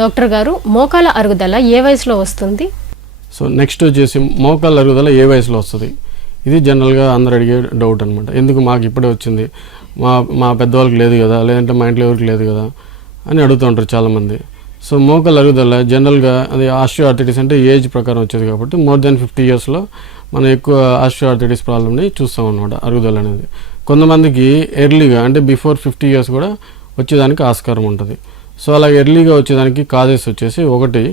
Doctor గారు మోకాల అరుగుదల ఏ వయసులో వస్తుంది? సో నెక్స్ట్ వచ్చేసి మోకాళ్ళ అరుగుదల ఏ వయసులో వస్తుంది? ఇది జనరల్గా అందరు అడిగే డౌట్ అనమాట ఎందుకు మాకు ఇప్పుడే వచ్చింది? మా మా పెద్దవాళ్ళకి లేదు కదా లేదంటే మా ఇంట్లో ఎవరికి లేదు కదా అని అడుగుతూ ఉంటారు చాలామంది. సో మోకాళ్ళ అరుగుదల జనరల్గా అది ఆస్ట్రియో అంటే ఏజ్ ప్రకారం వచ్చేది కాబట్టి మోర్ దెన్ ఫిఫ్టీ ఇయర్స్లో మనం ఎక్కువ ఆస్ట్రియో ఆర్థరైటిస్ ప్రాబ్లమ్ని చూస్తాం అనమాట అరుగుదల అనేది. కొంతమందికి ఎర్లీగా అంటే బిఫోర్ ఫిఫ్టీ ఇయర్స్ కూడా వచ్చేదానికి ఆస్కారం ఉంటుంది. సో అలా ఎర్లీగా వచ్చేదానికి కాజెస్ వచ్చేసి ఒకటి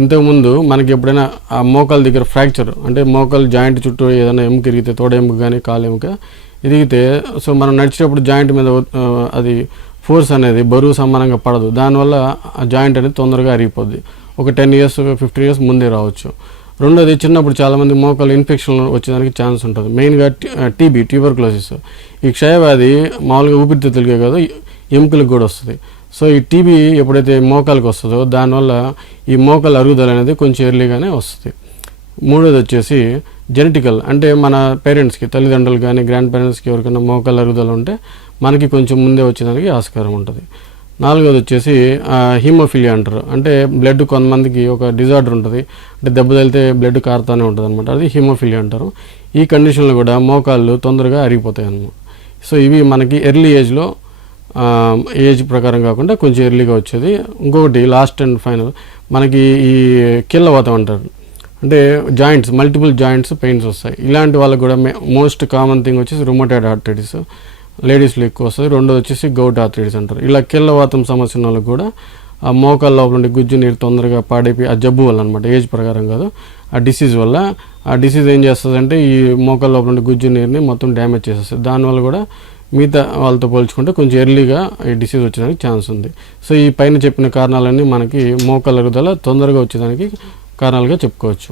ఇంతకుముందు మనకి ఎప్పుడైనా ఆ మోకాల దగ్గర ఫ్రాక్చర్ అంటే మోకాలు జాయింట్ చుట్టూ ఏదైనా ఎముక ఇరిగితే తోడ ఎముక కానీ కాలు ఎముక ఇరిగితే సో మనం నడిచేటప్పుడు జాయింట్ మీద అది ఫోర్స్ అనేది బరువు సమానంగా పడదు. దానివల్ల ఆ జాయింట్ అనేది తొందరగా అరిగిపోద్ది. ఒక టెన్ ఇయర్స్ ఫిఫ్టీన్ ఇయర్స్ ముందే రావచ్చు. రెండోది చిన్నప్పుడు చాలామంది మోకాలు ఇన్ఫెక్షన్ వచ్చేదానికి ఛాన్స్ ఉంటుంది. మెయిన్గా టీబీ ట్యూబర్క్లోసిస్ ఈ క్షయవ్యాధి మామూలుగా ఊపిరితిత్తులకే కాదు ఎముకలకు కూడా వస్తుంది. సో ఈ టీబీ ఎప్పుడైతే మోకాలకు వస్తుందో దానివల్ల ఈ మోకాలు అరుగుదల అనేది కొంచెం ఎర్లీగానే వస్తుంది. మూడోది వచ్చేసి జెనెటికల్ అంటే మన పేరెంట్స్కి తల్లిదండ్రులు కానీ గ్రాండ్ పేరెంట్స్కి ఎవరికైనా మోకాలు అరుగుదల ఉంటే మనకి కొంచెం ముందే వచ్చేదానికి ఆస్కారం ఉంటుంది. నాలుగోది వచ్చేసి హీమోఫిలియా అంటారు. అంటే బ్లడ్ కొంతమందికి ఒక డిజార్డర్ ఉంటుంది. అంటే దెబ్బ తగిలితే బ్లడ్ కారుతూనే ఉంటుంది అనమాట అది హీమోఫిలియా అంటారు. ఈ కండిషన్లో కూడా మోకాళ్ళు తొందరగా అరిగిపోతాయి అన్నమాట సో ఇవి మనకి ఎర్లీ ఏజ్లో ఏజ్ ప్రకారం కాకుండా కొంచెం ఎర్లీగా వచ్చేది. ఇంకొకటి లాస్ట్ అండ్ ఫైనల్ మనకి ఈ కీళ్ళవాతం అంటారు. అంటే జాయింట్స్ మల్టిపుల్ జాయింట్స్ పెయిన్స్ వస్తాయి. ఇలాంటి వాళ్ళకి కూడా మోస్ట్ కామన్ థింగ్ వచ్చేసి రుమటైడ్ ఆర్థరైటిస్ లేడీస్లో ఎక్కువ వస్తుంది. రెండోది వచ్చేసి గౌట్ ఆర్థరైటిస్ అంటారు. ఇలా కీళ్ళవాతం సమస్య ఉన్న వాళ్ళకి కూడా ఆ మోకాళ్ళ లోపల నుండి గుజ్జు నీరు తొందరగా పాడైపోయి ఆ జబ్బు వల్ల అనమాట ఏజ్ ప్రకారం కాదు ఆ డిసీజ్ వల్ల. ఆ డిసీజ్ ఏం చేస్తుందంటే ఈ మోకాళ్ళ లోపల ఉండే గుజ్జు నీరుని మొత్తం డ్యామేజ్ చేసేస్తుంది. దానివల్ల కూడా మిగతా వాళ్ళతో పోల్చుకుంటే కొంచెం ఎర్లీగా ఈ డిసీజ్ వచ్చేదానికి ఛాన్స్ ఉంది. సో ఈ పైన చెప్పిన కారణాలన్నీ మనకి మోకాళ్ళ తొందరగా వచ్చేదానికి కారణాలుగా చెప్పుకోవచ్చు.